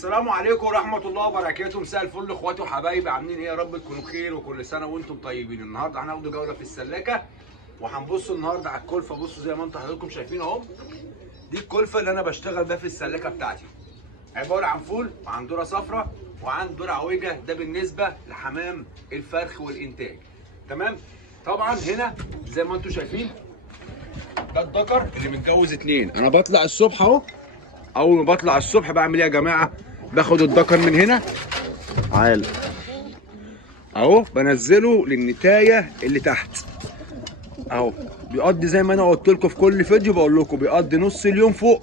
السلام عليكم ورحمة الله وبركاته. مساء الفل اخواتي وحبايبي، عاملين ايه؟ يا رب تكونوا بخير وكل سنة وانتم طيبين. النهارده هناخد جولة في السلاكة وهنبص النهارده على الكلفة. بصوا زي ما انتم حضراتكم شايفين اهو، دي الكلفة اللي انا بشتغل بيها في السلاكة بتاعتي. عبارة عن فول وعن ذرة صفراء وعن ذرة عويجة، ده بالنسبة لحمام الفرخ والإنتاج. تمام؟ طبعا هنا زي ما انتم شايفين ده الذكر اللي متجوز اتنين. انا بطلع الصبح اهو، اول ما بطلع الصبح بعمل ايه يا جماعه؟ باخد الذكر من هنا عال اهو، بنزله للنتايه اللي تحت اهو. بيقضي زي ما انا قلت لكم في كل فيديو، بقول لكم بيقضي نص اليوم فوق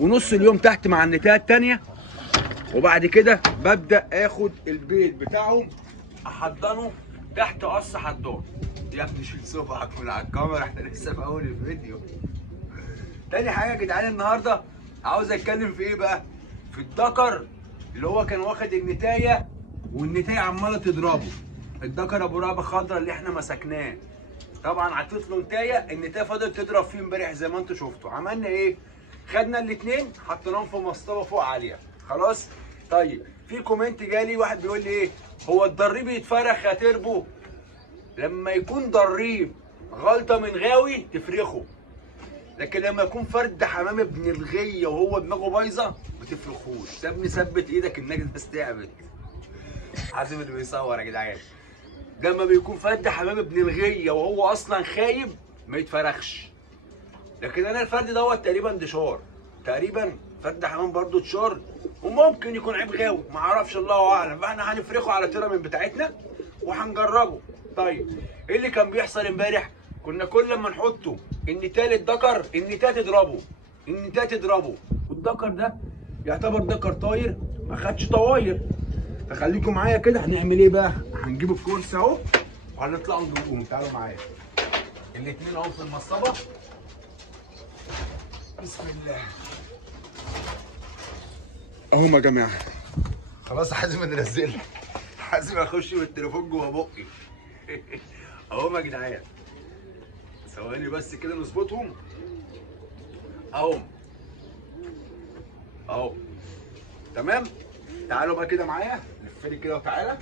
ونص اليوم تحت مع النتايه التانيه. وبعد كده ببدا اخد البيض بتاعهم احضنه تحت قص حضان. يا ابني شيل صبعك من على الكاميرا، احنا لسه في اول الفيديو. تاني حاجه يا جدعان، النهارده عاوز اتكلم في ايه بقى؟ في الذكر اللي هو كان واخد النتايه والنتايه عماله تضربه. الذكر ابو رقبه خضراء اللي احنا مسكناه، طبعا عطيت له نتايه، النتايه فضلت تضرب فيه امبارح زي ما انتم شفتوا. عملنا ايه؟ خدنا الاثنين حطيناهم في مصطبه فوق عاليه خلاص. طيب في كومنت جالي واحد بيقول لي ايه؟ هو الضريب يتفرخ يا تربو؟ لما يكون ضريب غلطه من غاوي تفرخه، لكن لما يكون فرد حمام ابن الغيه وهو دماغه بايظه ما تفرخوش. يا ابني ثبت ايدك، الناس تعبت. حازم اللي بيصور يا جدعان، لما بيكون فرد حمام ابن الغيه وهو اصلا خايب ما يتفرخش. لكن انا الفرد دوت تقريبا دشار، تقريبا فرد حمام برضو دشار، وممكن يكون عيب غاوي ما اعرفش، الله اعلم. فاحنا هنفرخه على تيرة من بتاعتنا وهنجربه. طيب ايه اللي كان بيحصل امبارح؟ كنا كل ما نحطه النتايه للذكر النتايه تضربه، النتايه تضربه، والذكر ده يعتبر ذكر طاير ما خدش طواير. فخليكم معايا كده. هنعمل ايه بقى؟ هنجيب الكرسي اهو وهنطلع نجيبهم. تعالوا معايا الاثنين اهو في المصطبه. بسم الله اهو يا جماعه. خلاص حازم ننزل، حازم اخش بالتليفون جوه بقي. اهو يا جدعان، ثواني بس كده نظبطهم اهو اهو. تمام، تعالوا بقى كده معايا، لفلي كده وتعالى.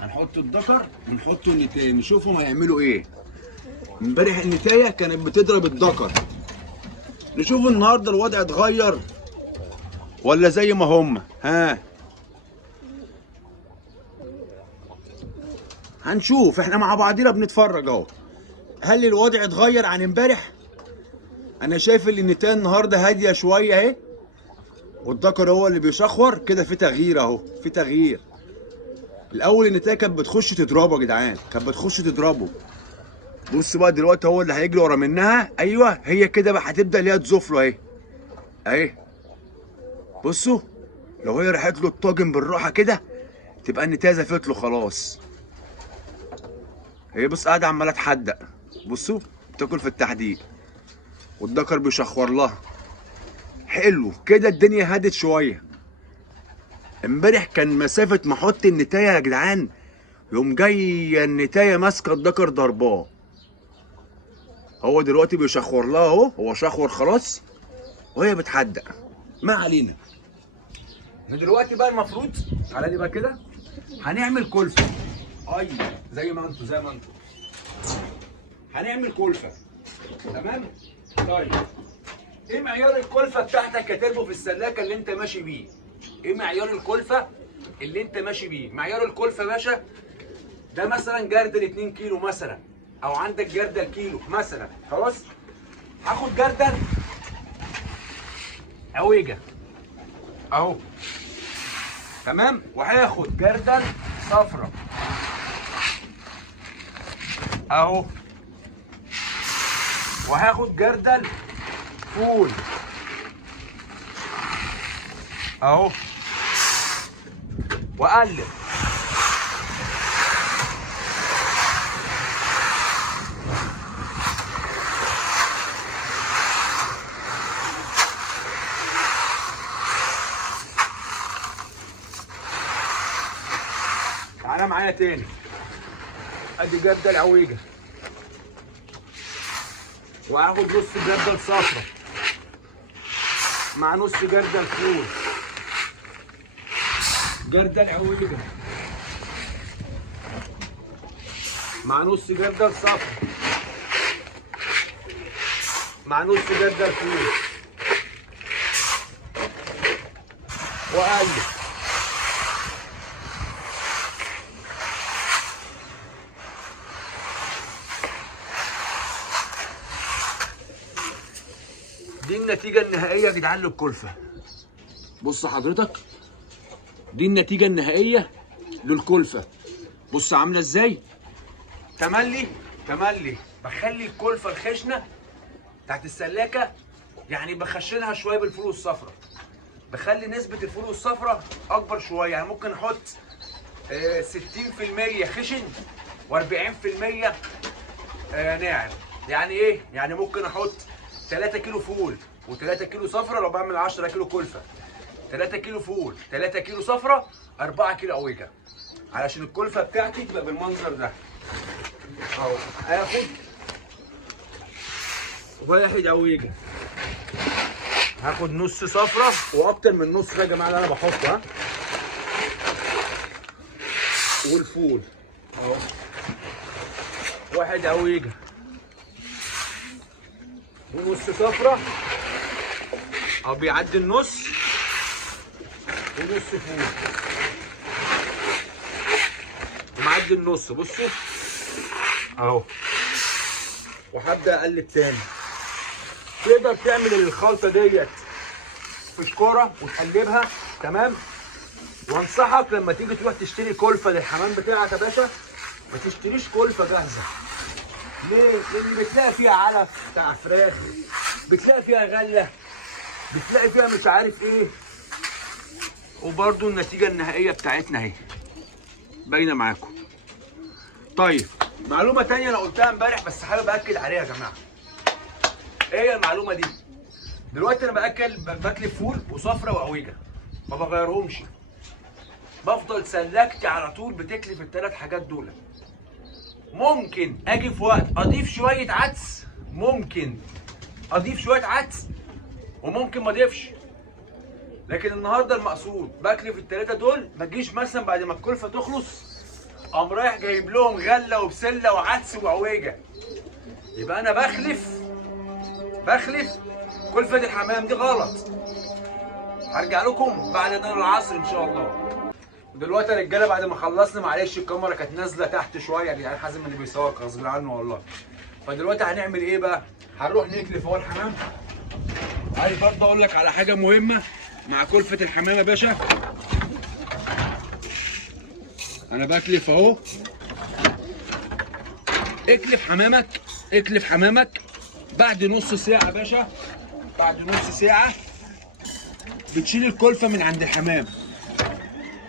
هنحط الذكر ونحط النتايه نشوفهم هيعملوا ايه. امبارح النتايه كانت بتضرب الذكر، نشوف النهارده الوضع اتغير ولا زي ما هم. ها هنشوف، احنا مع بعضينا بنتفرج اهو. هل الوضع اتغير عن امبارح؟ انا شايف ان النتايه النهارده هاديه شويه اهي، والذكر هو اللي بيشخور كده. في تغيير اهو، في تغيير. الاول النتايه كانت بتخش تضربه يا جدعان، كانت بتخش تضربه. بص بقى دلوقتي هو اللي هيجري ورا منها. ايوه هي كده بقى هتبدا اللي هي تزوف له اهي اهي. بصوا لو هي راحت له الطاجن بالراحه كده تبقى النتايه زفت له خلاص. هي بص قاعده عماله تحدق، بصوا بتاكل في التحديق والذكر بيشخور لها. حلو كده، الدنيا هدت شويه. امبارح كان مسافه ما احط النتايه يا جدعان يوم جايه النتايه ماسكه الذكر ضرباه. هو دلوقتي بيشخور لها اهو، هو شخور خلاص وهي بتحدق. ما علينا. دلوقتي بقى المفروض تعالى لي بقى كده هنعمل كلفه. اي زي ما انتوا زي ما انتوا هنعمل كلفه. تمام. طيب ايه معيار الكلفه بتاعتك يا تربو في السلاكه اللي انت ماشي بيه؟ ايه معيار الكلفه اللي انت ماشي بيه؟ معيار الكلفه يا باشا ده مثلا جردل 2 كيلو مثلا، او عندك جردل كيلو مثلا. خلاص هاخد جردل عويجه اهو، تمام، وهاخد جردل صفرا اهو، وهاخد جردل فول اهو، واقلب. تعالى معايا تاني، ادي جردل عويجه وهاخد نص جردل صفرا مع نص جردل فول جردل عويجه مع نص جردل صفر مع نص جردل فول وقلب. دي النتيجة النهائية يا جدعان للكلفة. بص حضرتك، دي النتيجة النهائية للكلفة. بص عاملة ازاي؟ تملي بخلي الكلفة الخشنة بتاعت السلاكة، يعني بخشنها شوية بالفول الصفراء، بخلي نسبة الفول الصفراء أكبر شوية، يعني ممكن أحط 60% خشن و40% ناعم. يعني إيه؟ يعني ممكن أحط 3 كيلو فول و3 كيلو صفرة لو بعمل 10 كيلو كلفة، 3 كيلو فول 3 كيلو صفرة 4 كيلو عويجة، علشان الكلفة بتاعتي تبقى بالمنظر ده اهو. هاخد 1 عويجة، هاخد نص صفرة واكتر من نص ده يا جماعة اللي انا بحطه، ها، والفول اهو 1 عويجة ونص صفرة او بيعدي النص، ونص فول ومعدي النص. بصوا اهو، وهبدا اقلب تاني. تقدر تعمل الخلطه ديت في الكوره وتقلبها تمام. وانصحك لما تيجي تروح تشتري كلفه للحمام بتاعك يا باشا، ما تشتريش كلفه جاهزه. ليه؟ لان بتلاقي فيها علف بتاع فراخ، بتلاقي فيها غله، بتلاقي فيها مش عارف ايه، وبرده النتيجه النهائيه بتاعتنا اهي باينه معاكم. طيب معلومه تانية انا قلتها امبارح بس حابب اكد عليها يا جماعه. ايه هي المعلومه دي؟ دلوقتي انا بكلب فول وصفرة وعويجه، ما بغيرهمش، بفضل سلكتي على طول بتكلف الثلاث حاجات دول. ممكن اجي في وقت اضيف شويه عدس، ممكن اضيف شويه عدس وممكن ما اضيفش، لكن النهارده المقصود بكلف الثلاثه دول. ما تجيش مثلا بعد ما الكلفه تخلص قام رايح جايب لهم غله وبسله وعدس وعويجه، يبقى انا بخلف كلفه الحمام دي غلط. هرجع لكم بعد نار العصر ان شاء الله. دلوقتي يا رجاله بعد ما خلصنا، معلش الكاميرا كانت نازله تحت شويه يعني حازم اللي بيصور غصب عنه والله. فدلوقتي هنعمل ايه بقى؟ هنروح نكلف اهو الحمام. عايز برضه اقول لك على حاجه مهمه مع كلفه الحمام يا باشا. انا بكلف اهو. اكلف حمامك بعد نص ساعه يا باشا، بعد نص ساعه بتشيل الكلفه من عند الحمام.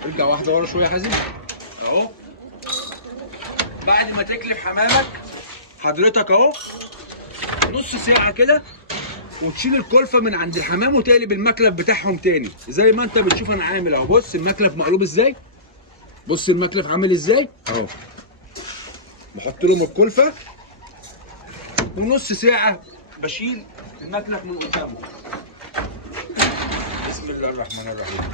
ارجع واحده ورا شويه يا حازم اهو. بعد ما تكلف حمامك حضرتك اهو نص ساعه كده، وتشيل الكلفه من عند الحمام وتقلب المكلف بتاعهم تاني زي ما انت بتشوف انا عامل اهو. بص المكلف مقلوب ازاي، بص المكلف عامل ازاي اهو. بحط لهم الكلفه ونص ساعه بشيل المكلف من قدامه. بسم الله الرحمن الرحيم.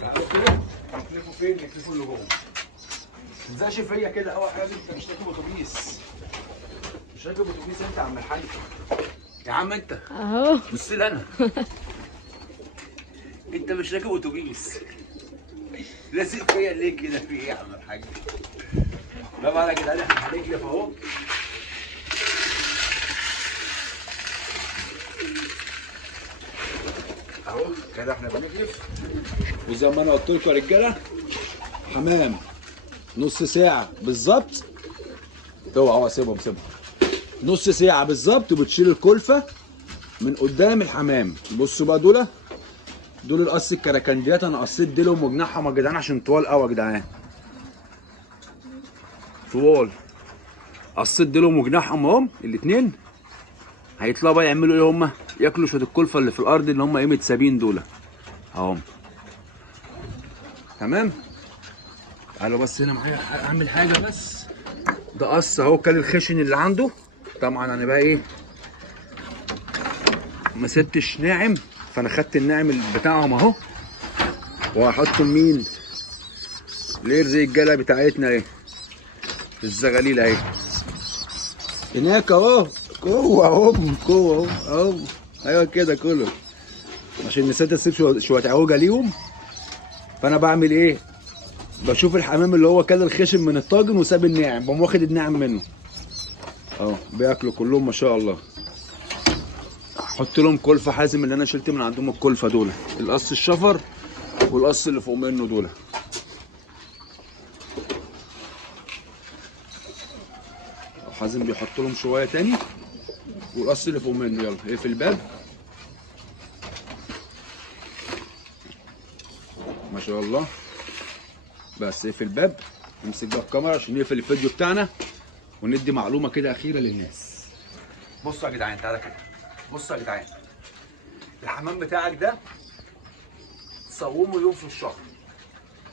تعالوا كده نكلفوا فين؟ نكلفوا اللي جوه. ما تلزقش فيا كده. اول حاجه انت مش راكب اتوبيس، مش راكب اتوبيس انت يا عم الحاج. يا عم انت اهو بص لي انا. انت مش راكب اتوبيس، لازق فيا ليه كده؟ في ايه يا عم الحاج؟ لا بقى يا جدعان احنا هنكلف اهو. اهو كده احنا بنكلف، وزي ما انا قلت لكم يا رجاله حمام نص ساعه بالظبط. اوعوا سيبهم نص ساعه بالظبط وبتشيل الكلفه من قدام الحمام. بصوا بقى دول القص الكراكنديات. انا قصيت ديلهم وجناحهم يا جدعان عشان طوال قوي يا جدعان، طوال. قصيت ديلهم وجناحهم اهم الاثنين. هيطلعوا بقى يعملوا ايه؟ هم ياكلوا شويه الكلفه اللي في الارض اللي هم ايه متسابين دول اهم. تمام. تعالوا بس هنا معايا اعمل حاجه بس. ده قص اهو كل الخشن اللي عنده. طبعا انا بقى ايه ما سبتش ناعم، فانا خدت الناعم بتاعهم اهو وهحطهم مين؟ ليه زي الجلة بتاعتنا اهي، الزغاليل اهي هناك اهو، جوه اهو جوه اهو. ايوه كده كله، عشان نسيت اسيب شويه عوجه ليهم. فانا بعمل ايه؟ بشوف الحمام اللي هو كل الخشن من الطاجن وساب الناعم، بقوم واخد الناعم منه اهو. بياكلوا كلهم ما شاء الله. احط لهم كلفه حازم اللي انا شلت من عندهم الكلفه دول، القص الشفر والقص اللي فوق منه دول. حازم بيحط لهم شويه تاني والقص اللي فوق منه. يلا اقفل الباب ما شاء الله. بس اقفل الباب، نمسك بقى الكاميرا عشان نقفل الفيديو بتاعنا وندي معلومه كده اخيره للناس. بصوا يا جدعان، تعالى كده. بصوا يا جدعان، الحمام بتاعك ده صومه يوم في الشهر،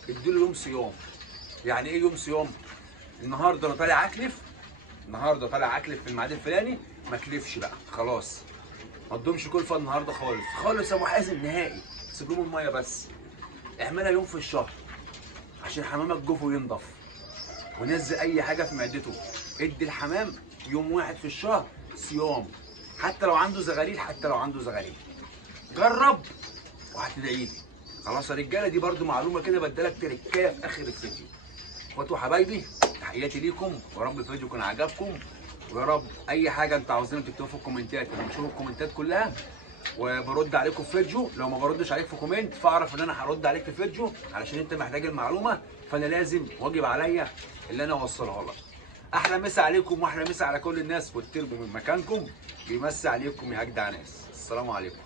اديله يوم صيام. يعني ايه يوم صيام؟ النهارده انا طالع اكلف، النهارده طالع اكلف في الميعاد الفلاني، ما اكلفش بقى خلاص، ما تضمش كلفه النهارده خالص خالص يا ابو حازم نهائي. سيب لهم الميه بس، اعملها يوم في الشهر عشان حمامك جوفه ينضف ونزل اي حاجه في معدته. ادي الحمام يوم واحد في الشهر صيام، حتى لو عنده زغاليل، حتى لو عنده زغاليل. جرب وهتدعي لي. خلاص يا رجاله، دي برده معلومه كده بدالك تركايه في اخر الفيديو. اخواتي وحبايبي، تحياتي ليكم، ويا رب الفيديو يكون عجبكم، ويا رب اي حاجه انتوا عاوزينها تكتبوها في الكومنتات، انا بشوف الكومنتات كلها وبرد عليكم في فيديو. لو ما بردش عليك في كومنت فاعرف ان انا هرد عليك في فيديو، علشان انت محتاج المعلومه، فانا لازم واجب عليا اللي انا اوصلها لك. احلى مسا عليكم واحلى مسا على كل الناس، وتربوا من مكانكم. بيمسي عليكم يا اجدع ناس. السلام عليكم.